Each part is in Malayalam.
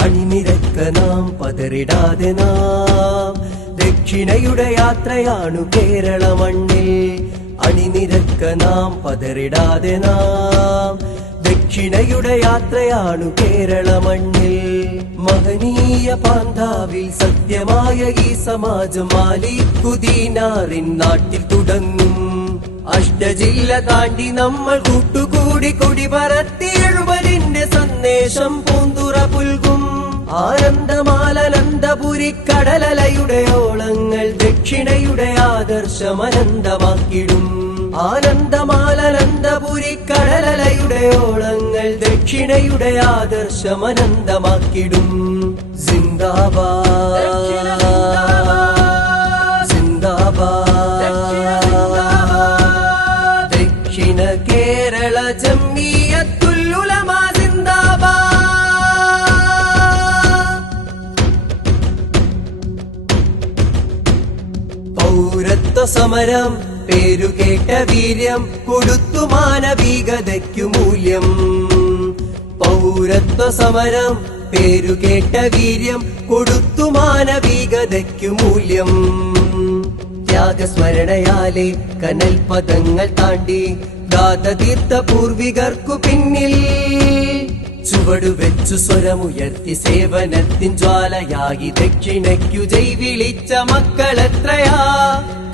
അണിനിരക്ക നാം പതറിടാതെ നാം ദക്ഷിണയുടെ യാത്രയാണു കേരള മണ്ണിൽ അണിനിരക്ക നാം പതറിടാതെ നാം ദക്ഷിണയുടെ യാത്രയാണു കേരള മണ്ണിൽ മഹനീയ പാന്താവിൽ സത്യമായ ഈ സമാജം മാലിക്കുദീനാറിൻ നാട്ടിൽ തുടങ്ങും അഷ്ടജില്ല താണ്ടി നമ്മൾ കൂട്ടുകൂടി കൊടി പറത്തി എഴുവലിന്റെ സന്ദേശം പൂന്തുറ പുൽകും ആനന്ദമാലനന്ദപുരി കടലലയുടെ ഓളങ്ങൾ ദക്ഷിണയുടെ ആദർശമനന്തമാക്കിടും ആനന്ദമാലനന്ദപുരി കടലലയുടെ ഓളങ്ങൾ ദക്ഷിണയുടെ ആദർശമനന്തമാക്കിടും സിന്ദാബാദ് സിന്ദാബാദ് ദക്ഷിണ കേരള ജംഇയ്യത്തുൽ ഉലമ സിന്ദാബാദ് പൗരത്വ സമരം പേരുകേട്ട വീര്യം കൊടുത്തു മാനവികതയ്ക്കു മൂല്യം പൗരത്വ സമരം പേരുകേട്ട വീര്യം കൊടുത്തു മാനവികതയ്ക്കു മൂല്യം ത്യാഗസ്മരണയാലെ കനൽ പദങ്ങൾ താണ്ടി ഗാഥതീർത്ത പൂർവികർക്കു പിന്നിൽ ചുവടുവെച്ചു സ്വരമുയർത്തി സേവനത്തിൻ ജ്വാലയായി ദക്ഷിണയ്ക്കു ജയ് വിളിച്ച മക്കളെത്രയാ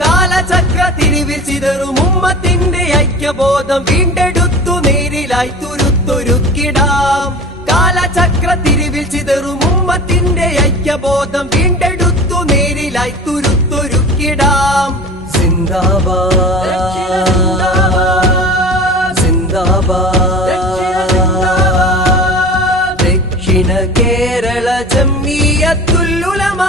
കാലചക്ര തിരിവിൽ ചിതറും ഉമ്മത്തിന്റെ ഐക്യബോധം വീണ്ടെടുത്തു നേരിലായി തുരുത്തൊരുക്കിടാം കാലചക്ര തിരിവിൽ ചിതറും ഉമ്മത്തിന്റെ ഐക്യബോധം വീണ്ടെടുത്തു നേരിലായി തുരുത്തൊരുക്കിടാം സിന്ദാബാദ് സിന്ദാബാദ് ദക്ഷിണ കേരള ജംഇയ്യത്തുൽ ഉലമ